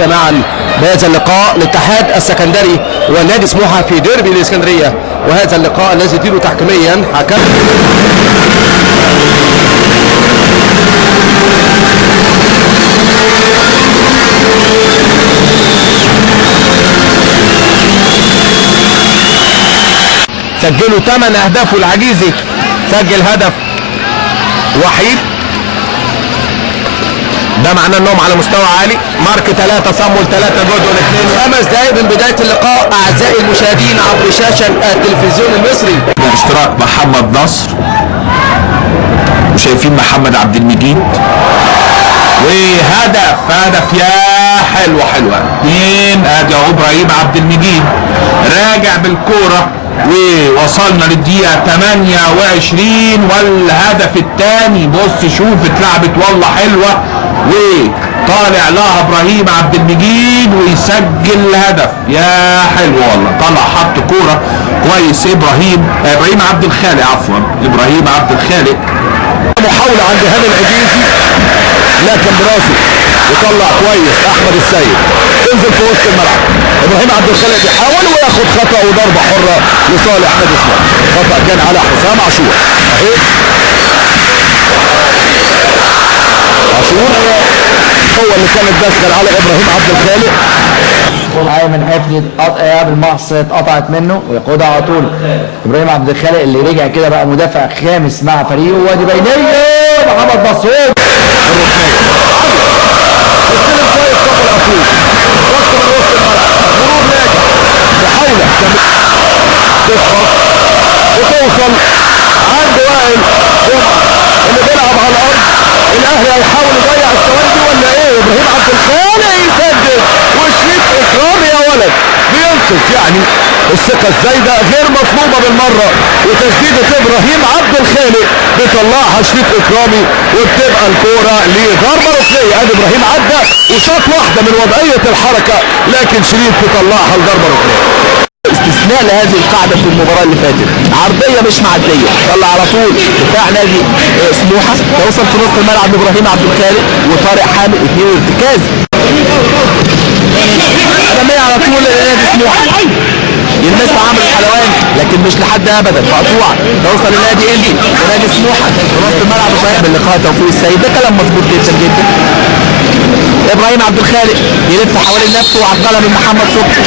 نشارك معا بهذا اللقاء الاتحاد السكندري ونادي سموحه في ديربي الاسكندريه، وهذا اللقاء الذي يدير تحكيميا حكم سجلوا 8 اهداف والعجيزي سجل هدف وحيد. ده معناه انهم على مستوى عالي. مارك 3 صمول 3 جدول 2. 5 دقائق من بدايه اللقاء اعزائي المشاهدين عبر شاشه التلفزيون المصري. اشتراك محمد نصر وشايفين محمد عبد المجيد وهدف يا حلوه 2. ادي اهو ابراهيم عبد المجيد راجع بالكوره ووصلنا للدقيقة 28 والهدف الثاني. بص شوف اتلعبت والله حلوة وطالع لها ابراهيم عبد المجيد ويسجل الهدف. يا حلو والله، طلع حط كورة كويس ابراهيم عبد الخالق، عفوا ابراهيم عبد الخالق. محاولة عند هاني العجيزي لكن براسه يطلع كويس احمد السيد، تنزل في وسط الملعب. ابراهيم عبد الخالق بيحاول وياخد خطأ وضربة حرة لصالح نادي سموحة. خطأ كان على حسام عاشور. اهي عاشور هو اللي كان اتدخل على ابراهيم عبد الخالق. من حفني بالمقص اتقطعت منه وياخدها على طول ابراهيم عبد الخالق اللي رجع كده بقى مدافع خامس مع فريقه. وادي بينيه محمد مسعود استلم كويس كفر العفوف وسط من وسط الملعب. مرور ناجح محاولة تخبط وتوصل عند وائل جمعة اللي بيلعب على الارض. الاهلي هيحاول يضيع الثواني دي ولا ايه؟ ابراهيم عبد الخالق يسدد وشريف اكرامي يا ولد بينقذ. يعني الثقة الزايدة غير مطلوبة بالمرة، وتسديدة ابراهيم عبد الخالق بيطلعها شريف اكرامي وبتبقى الكورة لضربة ركنية. ادي ابراهيم عدى وشاط واحدة من وضعية الحركة لكن شريف بيطلعها لضربة ركنية. استثناء لهذه القاعدة في المباراة اللي فاتت، عرضية مش معدية، طلع على طول دفاع نادي سموحة، توصل في نص الملعب ابراهيم عبد الخالق وطارق حامد 2 ارتكاز أمامية على طول لنادي سموحة. يلمسها عمرو الحلواني لكن مش لحد ابدا، مقطوعه توصل لنادي اندي ونادي سموحه في نص الملعب. صحيح باللقاء توفيق السيد، ده كلام مظبوط جدا. ابراهيم عبد الخالق يلف حوالين نفسه وعقلها من محمد صبحي،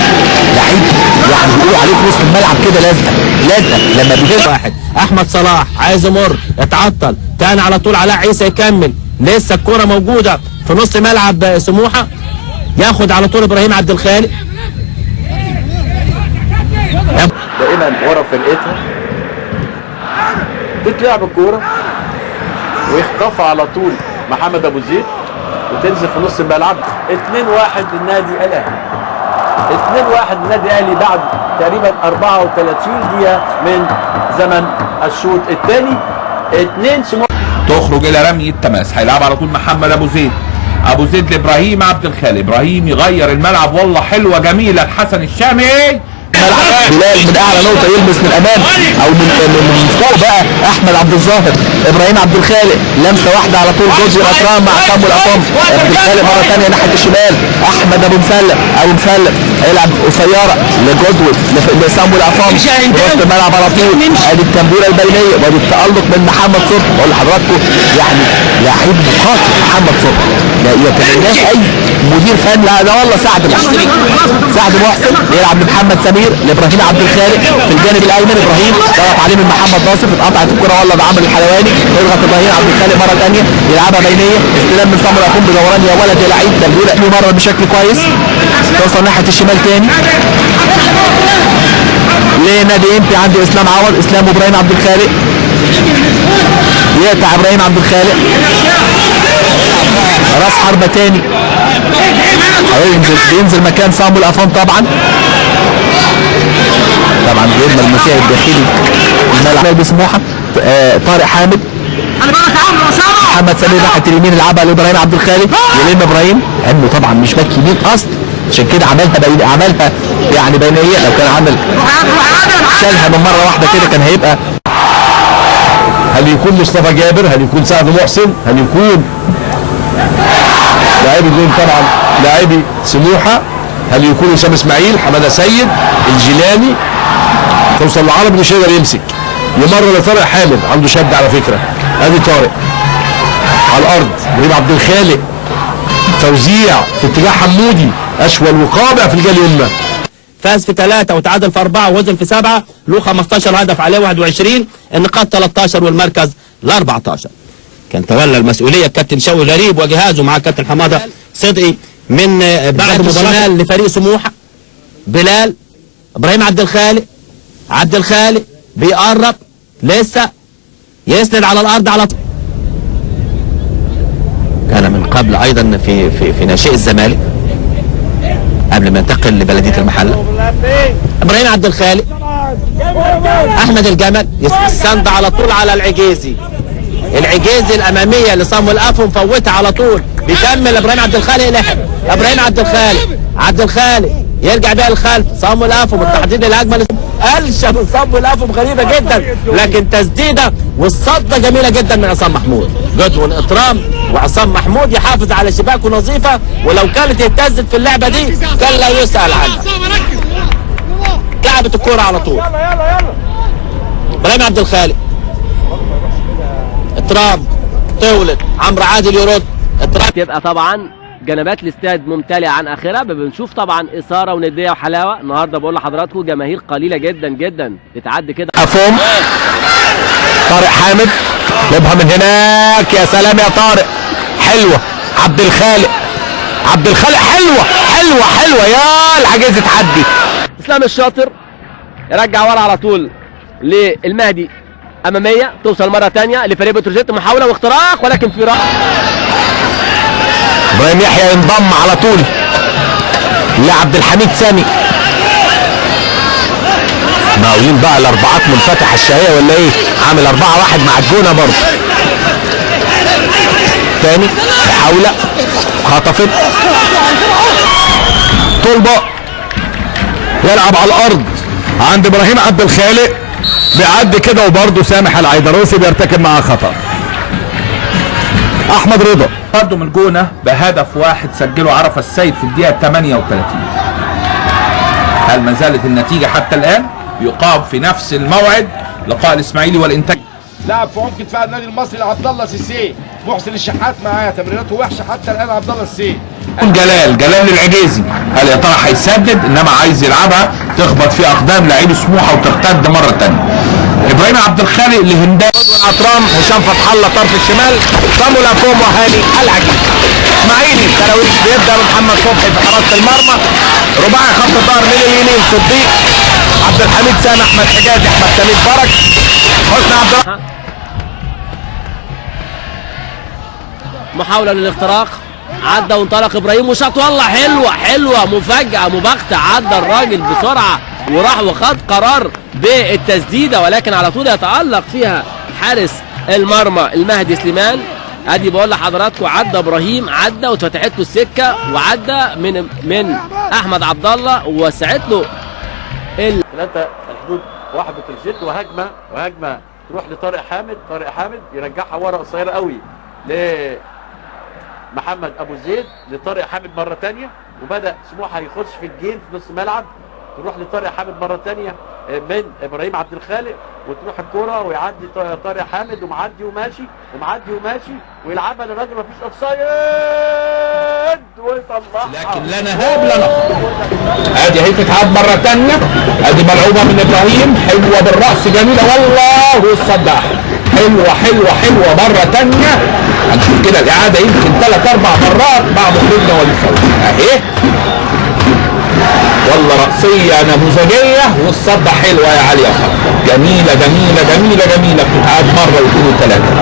لعيب يعني بيقولوا عليه في نص الملعب كده لازقه لما بيجي واحد. احمد صلاح عايز يمر يتعطل تاني على طول. علاء عيسى يكمل، لسه الكوره موجوده في نص ملعب سموحه، ياخد على طول ابراهيم عبد الخالق دائما ورا فرقتها تتلعب الكوره ويخطفها على طول محمد ابو زيد وتنزل في نص الملعب. 2-1 للنادي الاهلي. 2-1 للنادي الاهلي بعد تقريبا 34 دقيقه من زمن الشوط الثاني. 2 سموحه تخرج الى رمي التماس. هيلعب على طول محمد ابو زيد لابراهيم عبد الخالق. ابراهيم يغير الملعب والله حلوه جميله لحسن الشامي. بلال من اعلى نقطه يلمس من امام او من فوق بقى احمد عبد الظاهر. ابراهيم عبد الخالق لمسه واحده على طول جوزي الاكرام مع سامو الاطم. عبد الخالق مره ثانيه ناحيه الشمال. احمد ابو مسلم هيلعب قصيره لجودوي لسامو الاطم في وسط الملعب على طول. ادي التمريره البينيه وادي التالق من محمد صبحي. بقول لحضراتكم يعني لعيب مقاتل محمد صبحي، لا يتمناش اي مدير فني. لا ده والله سعد محسن يلعب لمحمد سمير لابراهيم عبد الخالق في الجانب الايمن. ابراهيم ضغط عليه من محمد ناصر، اتقطعت الكره والله بعمر الحلواني. يضغط ابراهيم عبد الخالق مره ثانيه يلعبها بينيه، استلام من سامر اخون بدوران يا ولد يا لعيب. تمريره مره بشكل كويس توصل ناحيه الشمال تاني لنادي امتي عند اسلام عوض. اسلام وابراهيم عبد الخالق يقطع ابراهيم عبد الخالق راس حربه تاني بينزل مكان سامو الافون طبعا غير المسيح الداخلي الملعب نادي سموحه. طارق حامد محمد سمير ناحيه اليمين يلعبها لابراهيم عبد الخالق يلم ابراهيم عنده طبعا مش باك يمين اصلا عشان كده عملها يعني بينيه. لو كان عمل شالها من مره واحده كده كان هيبقى. هل يكون مصطفى جابر؟ هل يكون سعد محسن؟ هل يكون لاعب الجون طبعا لاعبي سموحه. هل يكون اسامه اسماعيل، حماده سيد، الجيلاني؟ توصل لعربي مش هيقدر يمسك، يمرر لطارق حامد، عنده شد على فكره. ادي طارق على الارض، ابراهيم عبد الخالق، توزيع في اتجاه حمودي، اشول وقابع في الجهه اليمنى. فاز في 3 وتعادل في 4 ووزن في 7، له 15 هدف عليه 21، النقاط 13 والمركز ل 14. كان تولى المسؤوليه الكابتن شوقي غريب وجهازه مع الكابتن حماده صدقي من بعد مباراه لفريق سموحه. بلال، ابراهيم عبد الخالق بيقرب لسه يسند على الارض على طول. كان من قبل ايضا في ناشئ الزمالك قبل ما ينتقل لبلديه المحله. ابراهيم عبد الخالق، احمد الجمل يستند على طول على العجيزي الاماميه لصامويل افو مفوتها على طول، بيكمل ابراهيم عبد الخالق لحق ابراهيم عبد الخالق يرجع بيها للخلف. صامويل افو بالتحديد الهجمه قلشه من صامويل افو غريبه جدا، لكن تسديده والصده جميله جدا من عصام محمود. جدول اطرام وعصام محمود يحافظ على شباكه نظيفه، ولو كانت اهتزت في اللعبه دي كان لا يسأل عنها. لعبت الكوره على طول. ابراهيم عبد الخالق، اطرام طولت، عمرو عادل يرد، اطرام. تبقى طبعا جنبات الاستاد ممتلئه عن اخرها، بنشوف طبعا اثاره ونديه وحلاوه. النهارده بقول لحضراتكم جماهير قليله جدا جدا بتعدي كده. افهم طارق حامد جابها من هناك، يا سلام يا طارق، حلوه. عبد الخالق حلوه يا العجيزه تعدي. اسلام الشاطر يرجع ورا على طول للمهدي، اماميه توصل مره ثانيه لفريق بتروجيت، محاوله واختراق ولكن في راح. ابراهيم يحيى ينضم على طول لعبد الحميد سامي. مقاولين بقى الاربعات منفتح الشهيه ولا ايه؟ عامل 4-1 مع الجونه برضه. تاني محاوله خطفت، طلبه يلعب على الارض عند ابراهيم عبد الخالق، بيعدي كده وبرضه سامح العيدروسي بيرتكب معاه خطأ. احمد رضا تقدم الجونه بهدف واحد سجله عرفه السيد في الدقيقه 38. هل ما زالت النتيجه حتى الان؟ يقام في نفس الموعد لقاء الاسماعيلي والانتاج. لاعب في عمق دفاع النادي المصري عبد الله سيسي، محسن الشحات معاه، تمريراته وحشه حتى الان. عبد الله سيسي، جلال للعجيزي، هل يا ترى هيسدد؟ انما عايز يلعبها تخبط في اقدام لعيب سموحه وترتد مره ثانيه. ابراهيم عبد الخالق لهنداوي اطرام، هشام فتح الله طرف الشمال، صامويل افوم وهاني العجيز. اسماعيلي كراويش بيبدا من محمد صبحي في حراسه المرمى، رباعي خط الظهر من اليمين صديق، عبد الحميد سامي، احمد حجازي، احمد سمير برك، حسني عبد الله. محاوله للاختراق، عدى وانطلق ابراهيم وشاط، والله حلوه مفاجاه مباغته، عدى الراجل بسرعه وراح وخد قرار بالتسديده، ولكن على طول يتالق فيها حارس المرمى المهدي سليمان. ادي بقول لحضراتكم عدى ابراهيم، عدى واتفتحت له السكه، وعدى من احمد عبد الله ووسعت له 3 الحدود 1 بتروجيت، وهجمه تروح لطارق حامد يرجعها ورا قصيره قوي لمحمد ابو زيد، لطارق حامد مره ثانيه، وبدا سموحه يخش في الجيم في نص الملعب، تروح لطارق حامد مره ثانيه من ابراهيم عبد الخالق، وتروح الكوره ويعدي طارق حامد ومعدي وماشي ويلعبها للراجل مفيش اوفسايد ويطلعها، لكن لا نهاب لا نقص. ادي هي تتعاد مره ثانيه، ادي ملعوبه من ابراهيم، حلوه بالراس جميله والله، والصدع حلوه مره ثانيه. هنشوف كده الاعاده يمكن 3-4 مرات مع مخرجنا والفوز اهي، والله رأسية نموذجية والصدة حلوة يا علي يا خالد، جميلة بتتعاد مرة واثنين وثلاثة.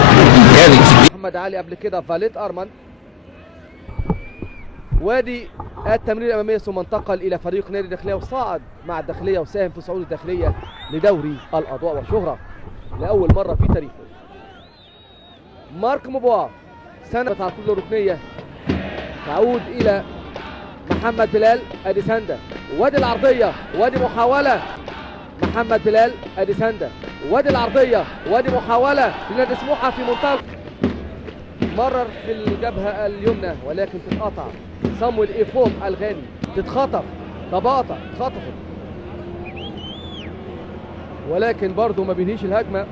كانت محمد علي قبل كده فاليت ارمن. وادي التمرير الاماميه ثم انتقل الى فريق نادي الداخليه وصعد مع الداخليه وساهم في صعود الداخليه لدوري الاضواء والشهره لاول مره في تاريخه. مارك موبوا سنه على طول ركنيه تعود الى محمد بلال. ادي سنده، وادي العرضيه، وادي محاوله محمد بلال، ادي سنده، وادي العرضيه، وادي محاوله لنادي سموحه في منطقه، مرر في الجبهه اليمنى ولكن تتقطع. صامويل ايفوم الغاني تتخطف طباطة اتخطفت، ولكن برضه ما بينهيش الهجمة.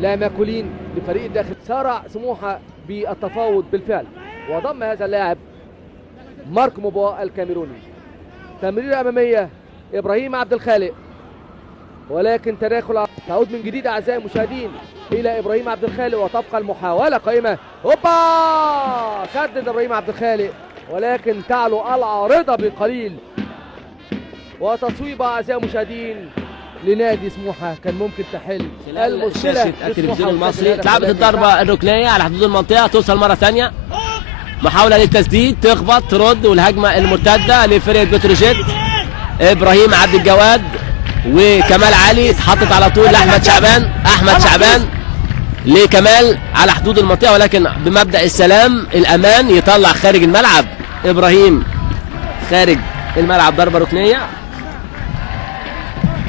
لا ماكولين لفريق الداخل. سارع سموحة بالتفاوض بالفعل وضم هذا اللاعب مارك موبوا الكاميروني. تمريرة أمامية إبراهيم عبد الخالق، ولكن تداخل تعود من جديد أعزائي المشاهدين إلى إبراهيم عبد الخالق، وتبقى المحاولة قائمة. هوبا سدد إبراهيم عبد الخالق، ولكن تعلو العارضة بقليل، وتصويبة أعزائي المشاهدين لنادي سموحة كان ممكن تحل المشكلة. شاشة التلفزيون المصري اتلعبت الضربة الركنية على حدود المنطقة، توصل مرة ثانية، محاولة للتسديد، تخبط ترد، والهجمة المرتدة لفريق بتروجيت. إبراهيم عبد الجواد وكمال علي اتحطت على طول لأحمد شعبان، أحمد شعبان لكمال على حدود المنطقة، ولكن بمبدأ السلام الأمان يطلع خارج الملعب. إبراهيم خارج الملعب، ضربة ركنية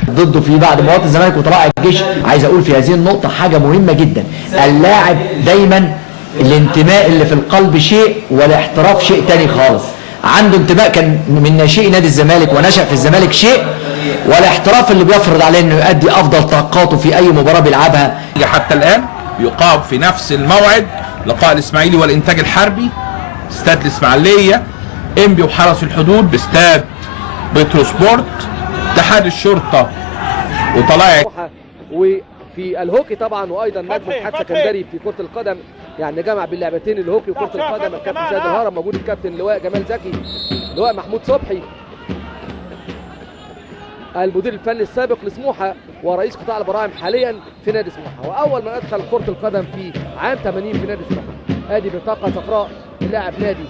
ضده في بعض مواطن الزمالك وطلائع الجيش. عايز اقول في هذه النقطة حاجة مهمة جدا، اللاعب دايما الانتماء اللي في القلب شيء والاحتراف شيء تاني خالص. عنده انتماء كان من ناشئي نادي الزمالك ونشأ في الزمالك شيء، والاحتراف اللي بيفرض عليه انه يؤدي افضل طاقاته في اي مباراة بيلعبها. حتى الان يقام في نفس الموعد لقاء الاسماعيلي والانتاج الحربي، استاد الاسماعيلية، انبي وحرس الحدود باستاد بتروسبورت، اتحاد الشرطة وطلائع. وفي الهوكي طبعا، وايضا نجم اتحاد سكندري في كرة القدم، يعني جمع باللعبتين الهوكي وكرة القدم. الكابتن زايد الهرم موجود، الكابتن لواء جمال زكي، لواء محمود صبحي المدير الفني السابق لسموحة ورئيس قطاع البراعم حاليا في نادي سموحة، واول من ادخل كرة القدم في عام 80 في نادي سموحة. ادي بطاقة صفراء اللاعب نادي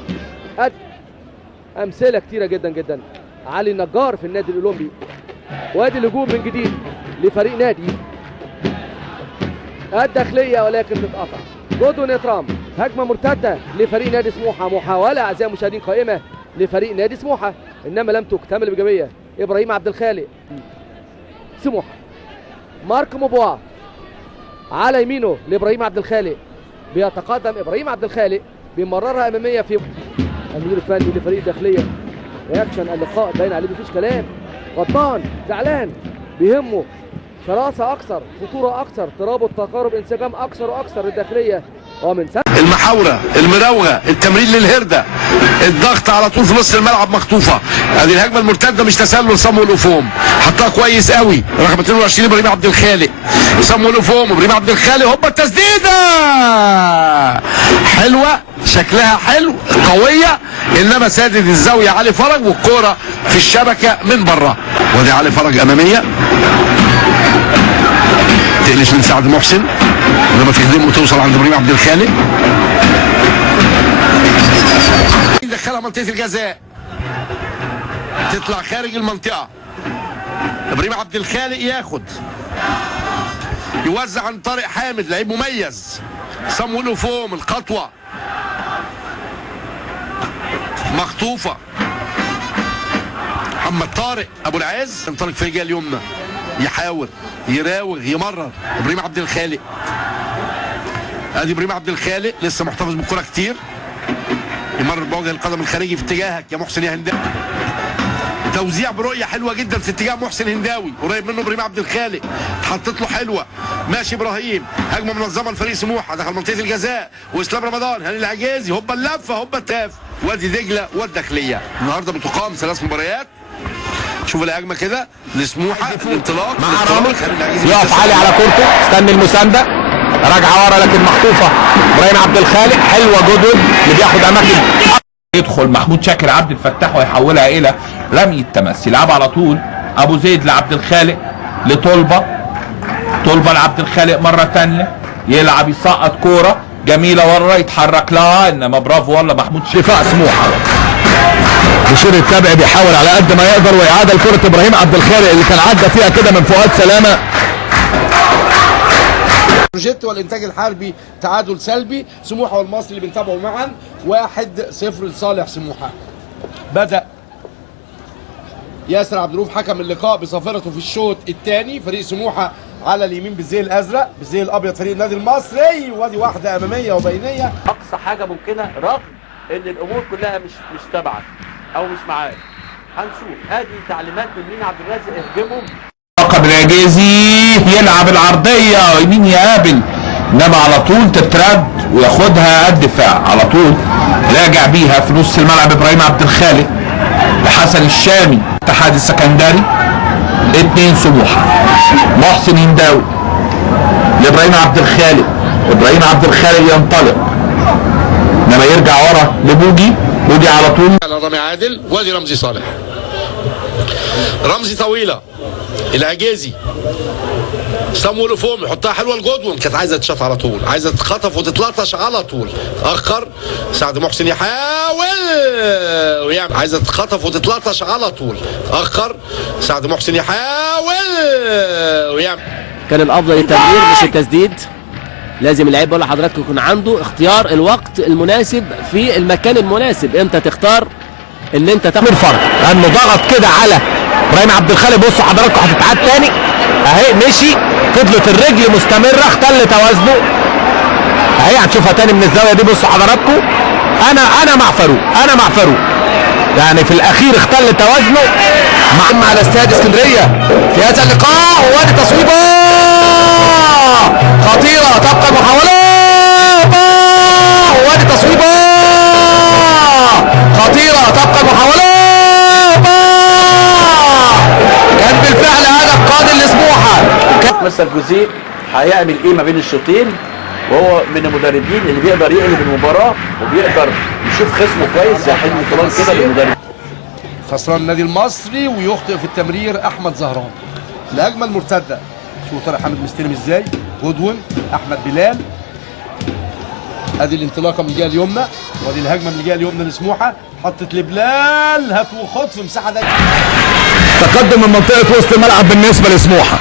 امثلة كتيرة جدا جدا. علي النجار في النادي الاولمبي. وادي الهجوم من جديد لفريق نادي الداخلية، ولكن تتقطع. جودو نترام، هجمة مرتدة لفريق نادي سموحة، محاولة أعزائي المشاهدين قائمة لفريق نادي سموحة، إنما لم تكتمل بإيجابية. إبراهيم عبد الخالق سموحة، مارك موبوا على يمينه لإبراهيم عبد الخالق، بيتقدم إبراهيم عبد الخالق بيمررها أمامية في المدير الفني لفريق الداخلية. رياكشن اللقاء باين عليه مفيش كلام، غضبان زعلان، بيهمه شراسة أكثر، خطورة أكثر، ترابط تقارب انسجام أكثر وأكثر للداخلية. ومن المحاولة المراوغة، التمرير للهردة، الضغط على طول في نص الملعب مخطوفة. ادي الهجمة المرتدة مش تسلل، صامويل اوفوم حطها كويس قوي، رقم 22 ابراهيم عبد الخالق، صامويل اوفوم، ابراهيم عبد الخالق، هوبا التسديدة حلوة، شكلها حلو، قوية، انما سادد الزاوية علي فرج، والكورة في الشبكة من بره. ودي علي فرج امامية، تقلش من سعد محسن لما تهدم وتوصل عند ابراهيم عبد الخالق، يدخلها منطقة الجزاء، تطلع خارج المنطقة. ابراهيم عبد الخالق ياخد، يوزع عن طارق حامد لعيب مميز، صامويل اوفوم، الخطوة مخطوفة، محمد طارق ابو العز ينطلق في الجهة اليمنى، يحاول يراوغ يمرر ابراهيم عبد الخالق. ادي ابراهيم عبد الخالق لسه محتفظ بالكرة كتير، يمرر بوجه القدم الخارجي في اتجاهك يا محسن يا هنداوي، توزيع برؤية حلوة جدا في اتجاه محسن هنداوي، قريب منه ابراهيم عبد الخالق، اتحطت له حلوة، ماشي ابراهيم، هجمة منظمة لفريق سموحة، دخل منطقة الجزاء، واسلام رمضان، هاني العجازي، هوبا اللفة، هوبا التاف. وادي دجلة والداخلية النهارده بتقام 3 مباريات. شوف الهجمه كده لسموحه، الانطلاق مع رامي، يقف علي على كورته، استنى المسانده، راجعه ورا لكن مخطوفه. ابراهيم عبد الخالق حلوه، جودوين اللي بياخد اماكن. يدخل محمود شاكر عبد الفتاح ويحولها الى رمي التماس، يلعب على طول ابو زيد لعبد الخالق لطلبه، طلبه لعبد الخالق مره ثانيه، يلعب يسقط كوره جميله ورا، يتحرك لها، انما برافو والله محمود شفاء سموحه. بشير التابع بيحاول على قد ما يقدر ويعادل كرة ابراهيم عبد الخالق اللي كان عدى فيها كده من فؤاد سلامة. بتروجيت والانتاج الحربي تعادل سلبي، سموحه والمصري اللي بنتابعه معا 1-0 لصالح سموحه. بدأ ياسر عبد الرؤوف حكم اللقاء بصافرته في الشوط الثاني، فريق سموحه على اليمين بالزي الازرق، بالزي الابيض فريق النادي المصري، وادي واحده اماميه وبينيه. اقصى حاجه ممكنه رغم ان الامور كلها مش تبعك او مش معاك. هنشوف ادي تعليمات من مين عبد الرازق اهجمهم. رقم العجيزي يلعب العرضيه يمين يقابل، انما على طول تترد وياخدها الدفاع على طول. راجع بيها في نص الملعب ابراهيم عبد الخالق لحسن الشامي اتحاد السكندري. 2 سموحه. محسن هنداوي لابراهيم عبد الخالق. ابراهيم عبد الخالق ينطلق انما يرجع ورا لبوجي. بوجي على طول على رامي عادل. وادي رمزي صالح. رمزي طويله العجيزي صامويل فوم يحطها حلوه لجودون. كانت عايزه تشاط على طول، عايزه تتخطف وتتلطش على طول. اخر سعد محسن يحاول ويعمل، عايزه تتخطف وتتلطش على طول. اخر سعد محسن يحاول ويعمل. كان الافضل التمرير مش التسديد. لازم اللعيب بقول لحضراتكم يكون عنده اختيار الوقت المناسب في المكان المناسب. امتى تختار ان انت تاخد فرق لانه ضغط كده على ابراهيم عبد الخالق. بصوا حضراتكم هتتعاد تاني اهي. مشي فضلت الرجل مستمره اختل توازنه اهي. هنشوفها تاني من الزاويه دي. بصوا حضراتكم انا مع فاروق يعني في الاخير اختل توازنه على استاد اسكندريه في هذا اللقاء. وادي تصويبه خطيره تبقى المحاوله. وادي تصويبه خطيره تبقى المحاوله. كان بالفعل هدف قادم لسموحه. مستر جوزيه هيعمل ايه ما بين الشوطين، وهو من المدربين اللي بيقدر يقلب المباراه وبيقدر يشوف خصمه كويس زي حلمي طولان كده للمدرب. خسران النادي المصري ويخطئ في التمرير احمد زهران. الهجمه المرتده شوف طارق حامد مستلم ازاي. جودوين احمد بلال. ادي الانطلاقه من الجهه اليمنى وادي الهجمه من الجهه اليمنى لسموحه. حطت لبلال هات وخد في مساحه ضيقه. تقدم من منطقه وسط الملعب بالنسبه لسموحه.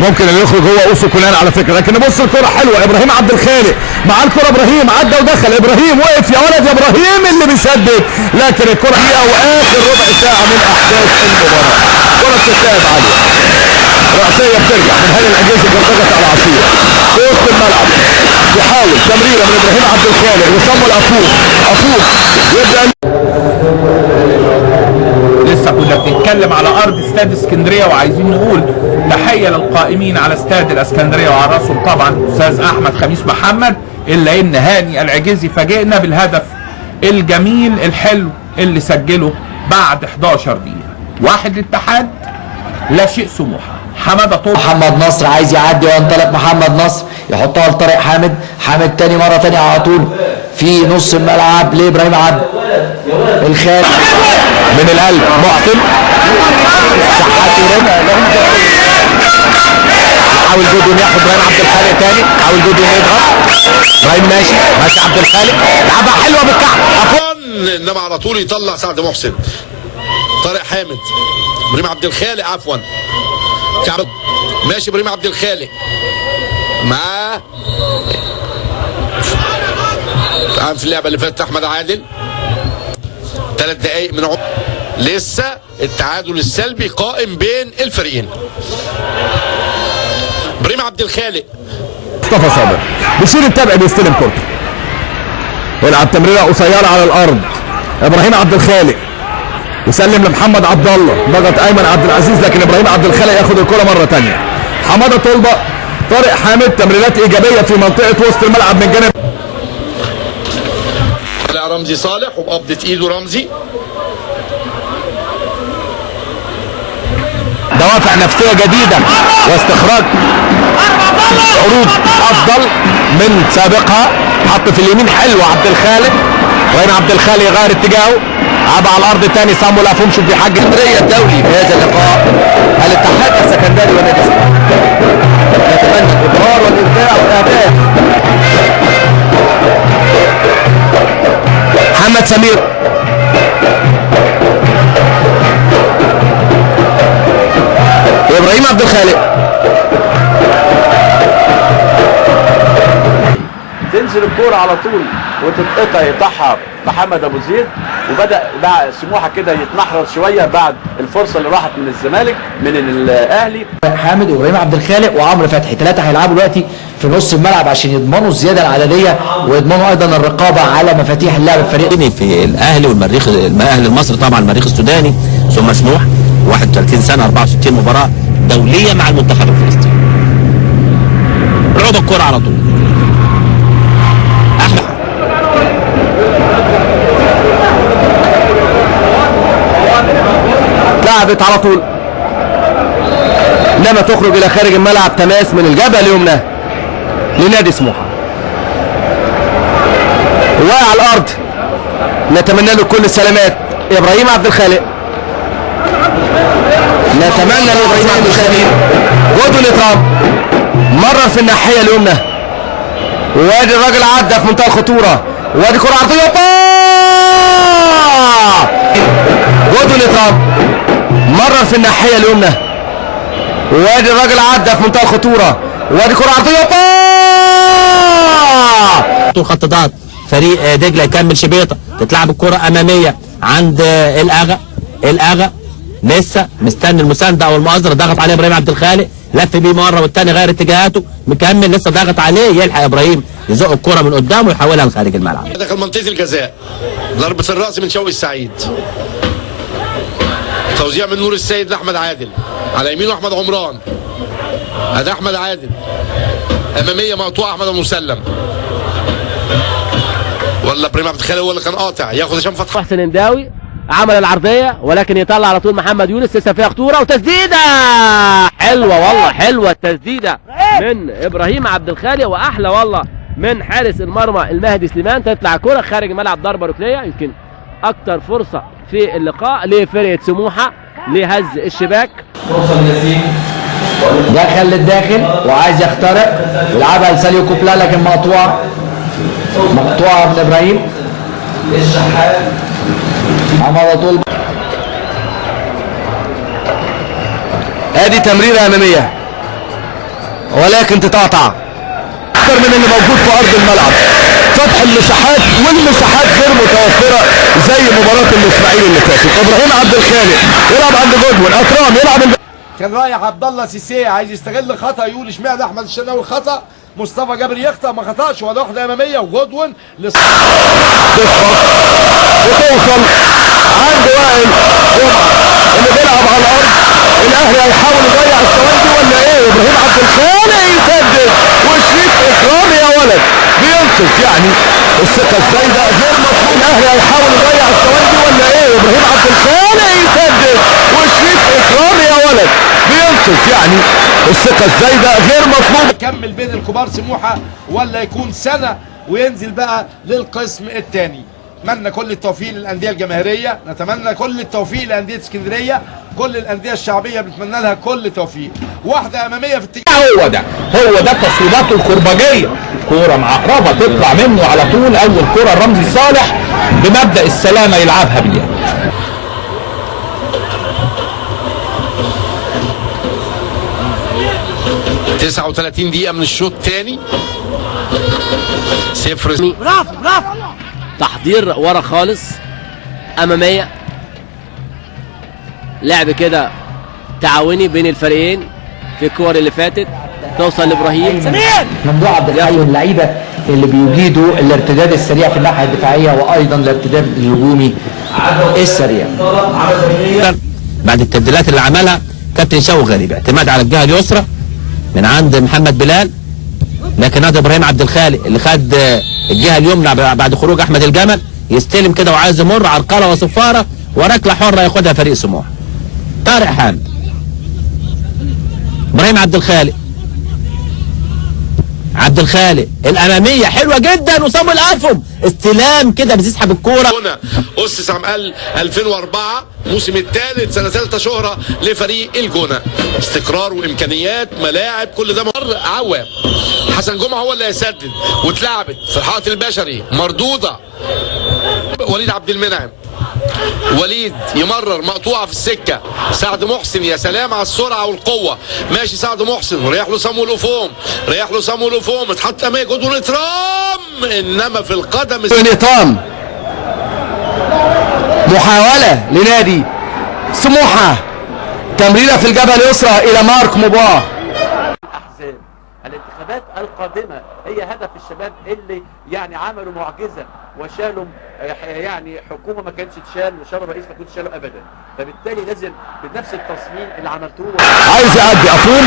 ممكن اللي يخرج هو اوسو كونان على فكره، لكن بص الكره حلوه. ابراهيم عبد الخالق مع الكره. ابراهيم عدى ودخل. ابراهيم وقف يا ولد يا ابراهيم اللي بيسدد، لكن الكره هي واخر ربع ساعه من احداث المباراه. كره بتتلعب عاليه راسيه بترجع من هاني العجيزي. ضغطت على عصير في وسط الملعب. يحاول تمريره من ابراهيم عبد الخالق لصامويل افوق يبدا. لسه كنا بنتكلم على ارض استاد اسكندريه وعايزين نقول تحيه للقائمين على استاد الاسكندريه وعلى راسهم طبعا استاذ احمد خميس محمد. الا ان هاني العجيزي فاجئنا بالهدف الجميل الحلو اللي سجله بعد 11 دقيقه. 1 للاتحاد لا شيء سموحه. حماده طول. محمد نصر عايز يعدي وينطلق. محمد نصر يحطها لطارق حامد. حامد تاني مره تانيه على طول في نص الملعب لابراهيم عبد الخالق من القلب. محسن شحات ورمى. حاول جودون ياخد ابراهيم عبد الخالق تاني. حاول جودون يضغط. ابراهيم ماشي عبد الخالق لعبها حلوه بالكعب. انما على طول يطلع سعد محسن. طارق حامد. ابراهيم عبد الخالق عفوا. كعب ماشي. ابراهيم عبد الخالق معاه في اللعبه اللي فاتت احمد عادل. 3 دقائق من لسه التعادل السلبي قائم بين الفريقين. ابراهيم عبد الخالق. مصطفى صابر بيشيل التبع بيستلم كورته. يلعب تمريره قصيره على الارض. ابراهيم عبد الخالق يسلم لمحمد عبد الله. ضغط ايمن عبد العزيز لكن ابراهيم عبد الخالق ياخد الكره مره ثانيه. حماده طلبه. طارق حامد تمريرات ايجابيه في منطقه وسط الملعب من جانب. لا رمزي صالح وبقبضه ايده رمزي. دوافع نفسيه جديده واستخراج عروض افضل من سابقها. حط في اليمين حلوه عبد الخالق. ابراهيم عبد الخالق يغير اتجاهه. عبى على الارض الثاني صامويل افوم. شوف بيحجج اسكندريه الدولي في هذا اللقاء. الاتحاد السكندري ونادي نتمنى الاظهار والابداع والاهداف. محمد سمير ابراهيم عبد الخالق. تنزل الكوره على طول وتتقطع يقطعها محمد ابو زيد وبدا بقى سموحه كده يتنحرر شويه بعد الفرصه اللي راحت من الزمالك من الاهلي. حامد وابراهيم عبد الخالق وعمرو فتحي، ثلاثه هيلعبوا دلوقتي في نص الملعب عشان يضمنوا الزياده العدديه ويضمنوا ايضا الرقابه على مفاتيح اللعب الفريق. في الاهلي والمريخ، الاهلي المصري طبعا، المريخ السوداني ثم سموح، 31 سنه 64 مباراه دوليه مع المنتخب الفلسطيني. رعب الكره على طول. احمد لعبت على طول، انما تخرج الى خارج الملعب. تماس من الجبهه اليمنى لنادي سموحه، واقع على الارض. نتمنى له كل السلامات ابراهيم عبد الخالق، نتمنى لابراهيم عبد الخالق جهد الاكرام. مرر في الناحيه اليمنى، وادي الراجل عدى في منتهى الخطوره، وادي كره عرضيه جهد الاكرام. مرر في الناحيه اليمنى، وادي الراجل عدى في منتهى الخطوره، وادي كره عرضيه طول خط ضغط فريق دجله يكمل شبيطه، تتلعب الكره اماميه عند الاغا لسه مستني المسانده او المؤازره، ضغط عليه ابراهيم عبد الخالق، لف بيه مره والثاني غير اتجاهاته، مكمل لسه ضغط عليه، يلحق ابراهيم يزق الكره من قدامه ويحولها لخارج الملعب. دخل منطقه الجزاء، ضربه الراس من شوقي السعيد، توزيع من نور السيد لاحمد عادل، على يمينه احمد عمران، ادي احمد عادل، اماميه مقطوعه احمد مسلم، ولا ابراهيم عبد الخالق هو اللي كان قاطع، ياخد هشام فتحي. محسن انداوي عمل العرضيه ولكن يطلع على طول محمد يونس، لسه فيها خطوره وتسديده حلوه، والله حلوه التسديده من ابراهيم عبد الخالق، واحلى والله من حارس المرمى المهدي سليمان. تطلع كره خارج الملعب، ضربه ركنيه، يمكن اكتر فرصه في اللقاء لفرقه سموحه لهز الشباك. دخل للداخل وعايز يخترق، يلعبها لساليو كوبلا لكن مقطوعه من ابراهيم. عمل طول، ادي تمريره اماميه ولكن تتقطع اكثر من اللي موجود في ارض الملعب. فتح المساحات والمساحات غير متوفره زي مباراه الاسماعيلي اللي فاتت. ابراهيم عبد الخالق يلعب عند جودوين، اكرام يلعب كان رايح عبد الله سيسي عايز يستغل خطا، يقول اشمعنى احمد الشناوي خطا، مصطفى جابر يخطا، ما خطاش، ولا واحده اماميه وجودوين وتوصل عند وائل جمعه اللي بيلعب على الارض. الاهلي هيحاول يضيع الثواني دي ولا ايه؟ ابراهيم عبد الخالق يسدد، وشريف اكرام يا ولد بينقذ، يعني الثقه الزايده غير مطلوب. الاهلي هيحاول يضيع الثواني دي ولا ايه؟ ابراهيم عبد الخالق يسدد، وشريف اكرام يا ولد بينقذ، يعني الثقه الزايده غير مطلوب. يكمل بين الكبار سموحه ولا يكون سنه وينزل بقى للقسم الثاني. نتمنى كل التوفيق للانديه الجماهيريه، نتمنى كل التوفيق لانديه اسكندريه، كل الانديه الشعبيه بنتمنى لها كل التوفيق. واحده اماميه في اتجاه، هو ده تصويباته الكرباجيه، كوره معقربه تطلع منه على طول. اول كوره رمزي صالح بمبدا السلامه يلعبها بيها. 39 دقيقة من الشوط الثاني، 0. برافو تحضير ورا خالص، اماميه، لعب كده تعاوني بين الفريقين في الكور اللي فاتت، توصل لابراهيم. ممدوح عبد الحي من اللعيبه اللي بيجيدوا الارتداد السريع في الناحيه الدفاعيه وايضا الارتداد الهجومي السريع. بعد التبديلات اللي عملها كابتن شوقي غريب، اعتماد على الجهه اليسرى من عند محمد بلال، لكن هذا ابراهيم عبد الخالق اللي خد الجهه اليمنى بعد خروج احمد الجمل، يستلم كده وعايز يمر عرقله وصفاره وركله حره ياخدها فريق سموحه. طارق حامد، ابراهيم عبد الخالق الاماميه حلوه جدا، وصامويل افهم استلام كده بيسحب الكوره. هنا اسس عام 2004 الموسم الثالث سنه ثالثه شهره لفريق الجونه، استقرار وامكانيات ملاعب كل ده مر عوام. حسن جمعه هو اللي هيسدد، واتلعبت في الحائط البشري مردوده، وليد عبد المنعم، وليد يمرر مقطوعه في السكه، سعد محسن يا سلام على السرعه والقوه، ماشي سعد محسن، ريح له صامويل اوفوم، اتحط امامي جدول اترام، انما في القدم نظام محاولة لنادي سموحة، تمريرة في الجبهة اليسرى إلى مارك موباه. الاحزاب الانتخابات القادمه هي هدف الشباب اللي يعني عملوا معجزه وشالوا يعني حكومه ما كانتش تشال وشالوا رئيس ما كانش شاله ابدا، فبالتالي لازم بنفس التصميم اللي عملتوه. عايز يعدي افون،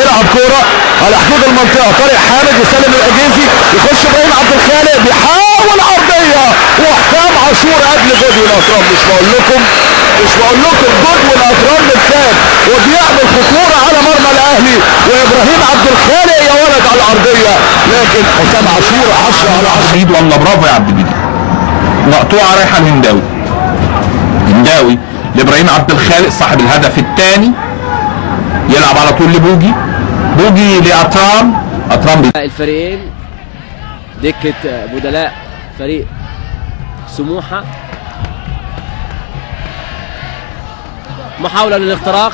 يلعب كوره على حدود المنطقه، طارق حامد يسلم العجيزي، يخش ابراهيم عبد الخالق بيحاول عرضيه، وحسام عاشور قبل جودوين اكرم. مش بقول لكم جودوين اكرم بالذات وبيعمل خطوره على مرمى الاهلي، وابراهيم عبد الخالق يا ولد على الارضيه، لكن حسام عاشور 10 على 10. والله برافو يا عبد الجليل. مقطوعه رايحه الهنداوي، هنداوي لابراهيم عبد الخالق صاحب الهدف الثاني، يلعب على طول لبوجي، بوجي لأطرام، أطرام الفريقين دكة بدلاء فريق سموحة. محاولة للاختراق،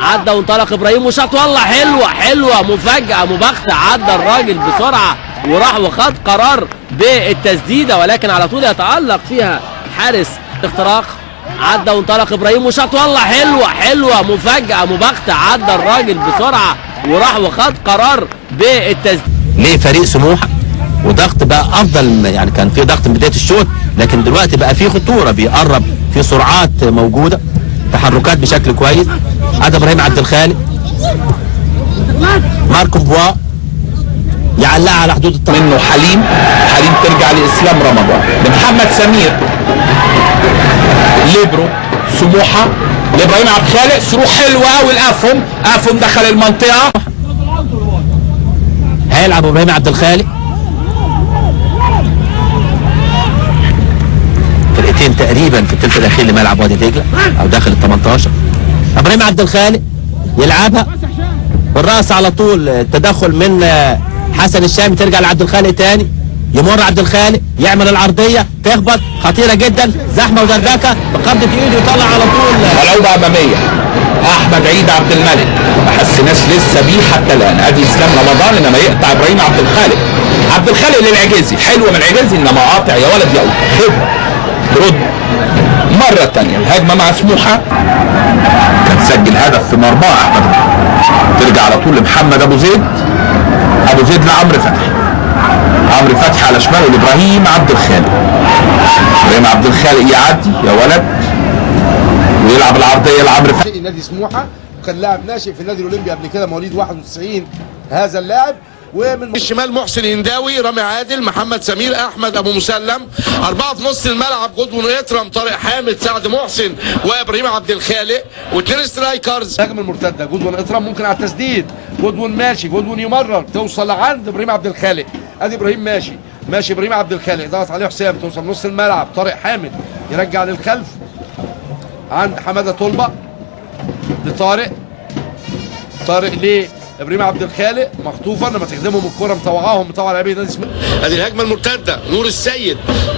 عدى وانطلق ابراهيم وشاط، والله حلوة مفاجأة مباغتة، عدى الراجل بسرعة وراح وخد قرار بالتسديدة، ولكن على طول يتألق فيها حارس الاختراق. عدى وانطلق ابراهيم وشاط، والله حلوة مفاجأة مباغتة، عدى الراجل بسرعة وراح وخد قرار بالتسديد. ليه فريق سموحه وضغط بقى افضل، يعني كان في ضغط من بدايه الشوط، لكن دلوقتي بقى في خطوره، بيقرب، في سرعات موجوده، تحركات بشكل كويس. عدى ابراهيم عبد الخالق، ماركو بوا يعلقها على حدود منه حليم ترجع لاسلام رمضان لمحمد سمير، ليبرو سموحه لابراهيم عبد الخالق، ثرو حلوه قوي لافهم دخل المنطقه. هيلعب ابراهيم عبد الخالق، فرقتين تقريبا في الثلث الاخير لملعب وادي دجله او داخل ال 18. ابراهيم عبد الخالق يلعبها بالراس على طول، التدخل من حسن الشامي، ترجع لعبد الخالق تاني، يمر عبد الخالق يعمل العرضيه، تخبط، خطيره جدا، زحمه ودردكه، بقبضه ايده يطلع على طول. ملعوبه اماميه، احمد عيد عبد الملك، ما حسناش لسه بيه حتى الان. ادي اسلام رمضان انما يقطع ابراهيم عبد الخالق للعجيزي، حلوه من العجيزي انما قاطع يا ولد يا خبره. يرد مره ثانيه الهجمه مع سموحه، كان سجل هدف في مرماه احمد، ترجع على طول لمحمد ابو زيد لعمرو فتحي على شماله لابراهيم عبد الخالق، يعدي يا ولد ويلعب العرضيه لعمرو فتحي. نادي سموحه كان لاعب ناشئ في النادي الاولمبي قبل كده، مواليد 91 هذا اللاعب. ومن الشمال محسن هنداوي، رامي عادل، محمد سمير، احمد ابو مسلم. 4 في نص الملعب، جودوين اكرم، طارق حامد، سعد محسن وابراهيم عبد الخالق، واثنين سترايكرز. الهجمه المرتده، جودوين اكرم ممكن على التسديد، جودوين ماشي، جودوين يمرر، توصل لعند ابراهيم عبد الخالق. ادي ابراهيم ماشي ابراهيم عبد الخالق، ضغط عليه حسام، توصل نص الملعب، طارق حامد يرجع للخلف عند حماده طلبه لطارق ليه ابراهيم عبد الخالق، مخطوفه لما تخدمهم الكره، مطوعه لاعبين نادي سموحه. ادي الهجمه المرتده،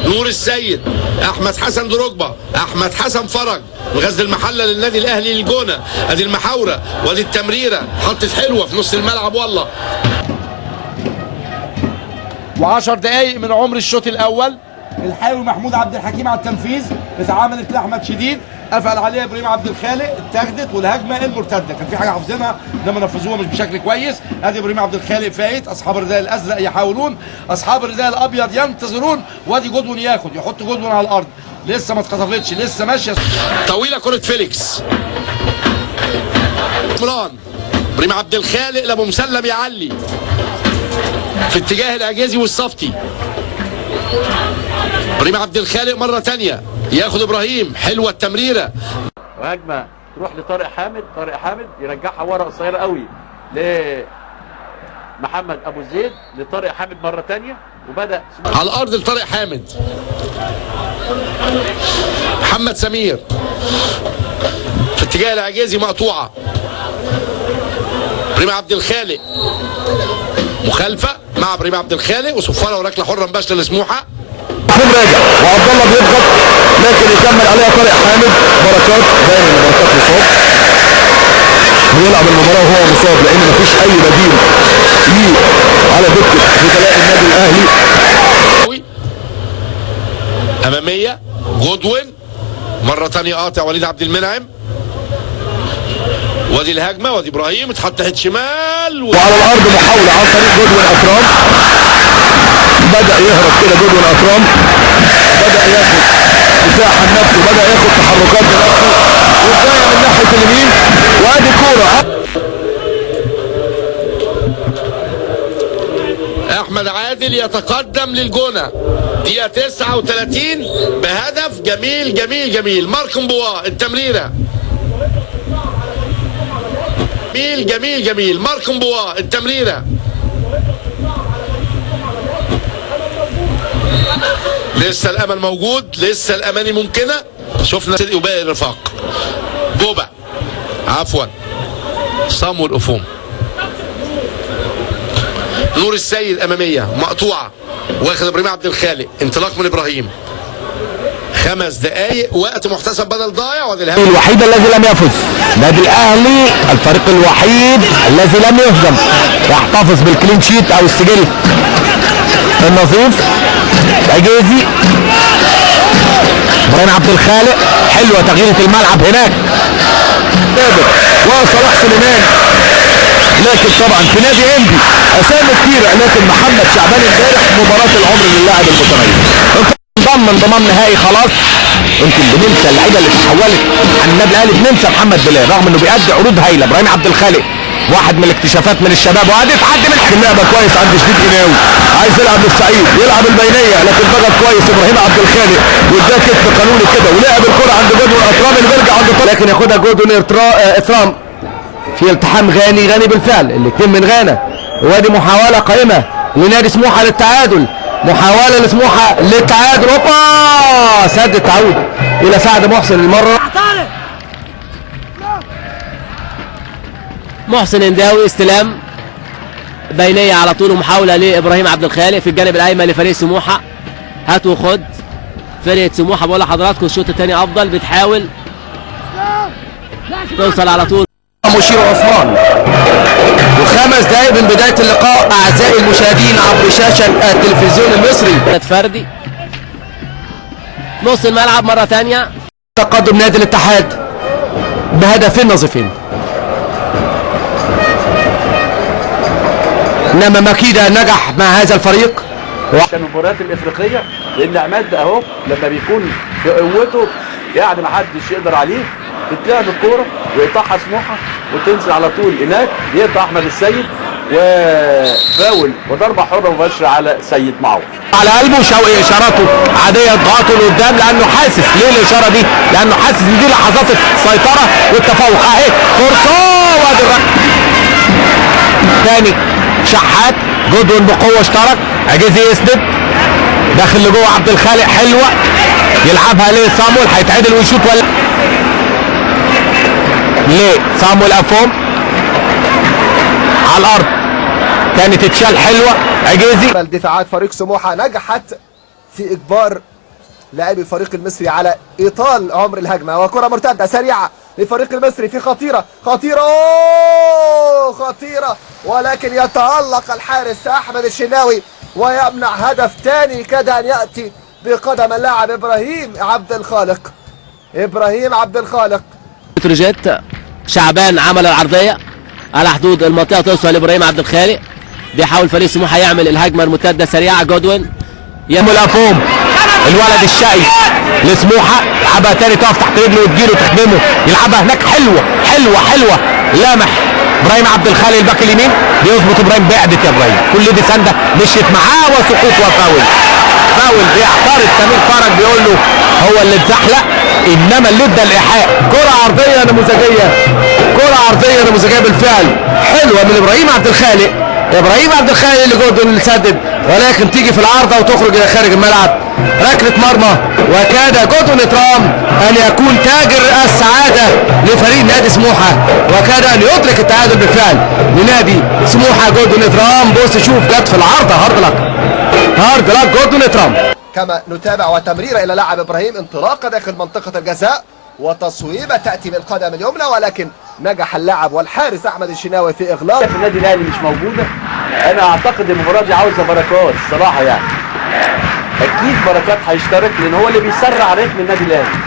نور السيد، احمد حسن دروجبا، احمد حسن فرج، غزل المحله للنادي الاهلي للجونه. ادي المحاوره وادي التمريره، حطت حلوه في نص الملعب والله. و10 دقائق من عمر الشوط الاول، الحاوي محمود عبد الحكيم على التنفيذ، اتعاملت لاحمد شديد، قفل عليها ابراهيم عبد الخالق، اتاخدت، والهجمه المرتده كان في حاجه حافظينها انما نفذوها مش بشكل كويس. ادي ابراهيم عبد الخالق فايت، اصحاب الرداء الازرق يحاولون، اصحاب الرداء الابيض ينتظرون، وادي جودوين يحط جودوين على الارض، لسه ما اتخطفتش، لسه ماشيه طويله، كره فيليكس عمران، ابراهيم عبد الخالق لابو مسلم يعلي في اتجاه العجيزي والصفتي. ابراهيم عبد الخالق مره ثانيه ياخد ابراهيم، حلوه التمريره، وهجمه تروح لطارق حامد يرجعها ورا قصيره قوي لمحمد ابو زيد، لطارق حامد مره ثانيه، وبدا على الارض لطارق حامد. محمد سمير في اتجاه العجيزي، مقطوعه. ابراهيم عبد الخالق مخالفه مع ابراهيم عبد الخالق، وصفاره وركله حره مباشره لسموحه. راجع وعبد الله بيضغط، لكن يكمل عليها طارق حامد. بركات باين ان بركات مصاب، ويلعب المباراه وهو مصاب، لان مفيش اي بديل ليه على دكه بدلاء النادي الاهلي. اماميه جودوين مرة تانية قاطع وليد عبد المنعم. وادي الهجمة، وادي ابراهيم اتحط ناحية شمال وعلى الارض محاولة عن طريق جودوين اكرام. بدأ يهرب كده جودوين اكرام، بدأ ياخد مساحة لنفسه، بدأ ياخد تحركات لنفسه وبداية من ناحية اليمين. وادي كورة احمد عادل يتقدم للجونة دقيقة 39 بهدف جميل جميل جميل. مارك مبوا التمريرة جميل جميل جميل. مارك مبوا التمريرة لسه الامل موجود، لسه الاماني ممكنة. شفنا صدقي وباقي الرفاق. بوبا عفوا صامويل أفوم. نور السيد اماميه مقطوعه، واخد ابراهيم عبد الخالق، انطلاق من ابراهيم. 5 دقائق وقت محتسب بدل ضايع. الوحيد الذي لم يفز نادي الاهلي، الفريق الوحيد الذي لم يهزم، يحتفظ بالكلين شيت او السجل النظيف. عجيزي، ابراهيم عبد الخالق، حلوه تغييره الملعب هناك. وصلاح سليمان، لكن طبعا في نادي انبي اسامي كتيره، لكن محمد شعبان امبارح مباراه العمر للاعب المتميز. انضم نهائي خلاص. يمكن بننسى اللعيبه اللي تحولت عن النادي الاهلي، بننسى محمد بلال رغم انه بيأدي عروض هايله. ابراهيم عبد الخالق واحد من الاكتشافات من الشباب، وادي تعدي من اللعبه كويس عند شديد قناوي، عايز يلعب للسعيد، يلعب البينيه، لكن ضغط كويس ابراهيم عبد الخالق واداه كتف قانوني كده، ولعب الكره عند جودوين اكرام اللي بيرجع عند طول، لكن ياخدها جودوين اكرام في التحام غاني بالفعل. الاثنين من غانا. وادي محاوله قائمه لنادي سموحه للتعادل، محاوله لسموحه للتعادل. اوبا، سد التعود الى سعد محسن المره. محسن انداوي استلام بينيه على طول، ومحاوله لابراهيم عبد الخالق في الجانب الايمن لفريق سموحه. هات وخد فرقه سموحه. بقول لحضراتكم الشوط الثاني افضل، بتحاول توصل على طول. مشير عثمان، و5 دقائق من بدايه اللقاء اعزائي المشاهدين عبر شاشه التلفزيون المصري. فردي نص الملعب مره ثانيه. تقدم نادي الاتحاد بهدفين نظيفين. انما مكيدة نجح مع هذا الفريق. عشان المباريات الافريقيه، لان عماد اهو لما بيكون في قوته يعني ما حدش يقدر عليه، تتلعب الكوره ويقطعها سموحه وتنزل على طول هناك، يقطع احمد السيد وفاول وضربه حره مباشره على سيد معوض. على قلبه شوقي اشاراته عاديه، ضغطه لقدام لانه حاسس. ليه الاشاره دي؟ لانه حاسس ان دي لحظات السيطره والتفوق. اهي فرصه، وادي تاني شحات. جودوين بقوه اشترك، عجيزي يسند، داخل لجوه عبد الخالق، حلوه يلعبها لصامويل، هيتعدل ويشوط ولا ليه؟ صامويل أفوم على الارض، تاني تتشال، حلوه عجيزي. دفاعات فريق سموحه نجحت في اجبار لاعبي الفريق المصري على ايطال عمر الهجمه، وكره مرتده سريعه للفريق المصري في خطيره، ولكن يتألق الحارس احمد الشناوي ويمنع هدف ثاني كاد ان ياتي بقدم اللاعب ابراهيم عبد الخالق. بتروجيت شعبان عمل العرضيه على حدود المنطقه، توصل لابراهيم عبد الخالق. بيحاول فريق سموحه يعمل الهجمه المرتده سريعه. جودوين يعمل أفوم، الولد الشقي لسموحه، يلعبها تاني تقف تحت رجله وتجيله تخدمه، يلعبها هناك حلوه لامح ابراهيم عبد الخالق الباك اليمين، بيظبط ابراهيم، بعدت يا ابراهيم، كل دي سنده مشيت معاه، وسقوط وفاول. بيعترض سمير فرج، بيقول له هو اللي اتزحلق، انما اللي ادى الايحاء. كره عرضيه نموذجيه بالفعل، حلوه من ابراهيم عبد الخالق اللي جودوين اللي سدد، ولكن تيجي في العارضه وتخرج الى خارج الملعب. ركله مرمى، وكاد جودوين اكرام ان يكون تاجر السعاده لفريق نادي سموحه، وكاد ان يدرك التعادل بالفعل لنادي سموحه. جودوين اكرام، بص شوف، جت في العارضه، هارد لك جودوين اكرام. كما نتابع وتمريره الى لاعب ابراهيم، انطلاقه داخل منطقه الجزاء وتصويبه تاتي بالقدم اليمنى، ولكن نجح اللاعب والحارس احمد الشناوي في اغلاق. في النادي الاهلي مش موجوده. انا اعتقد المباراه دي عاوزه بركات الصراحه يعني. اكيد بركات هيشترك لان هو اللي بيسرع رتم النادي الاهلي.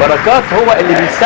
بركات هو اللي بيسرع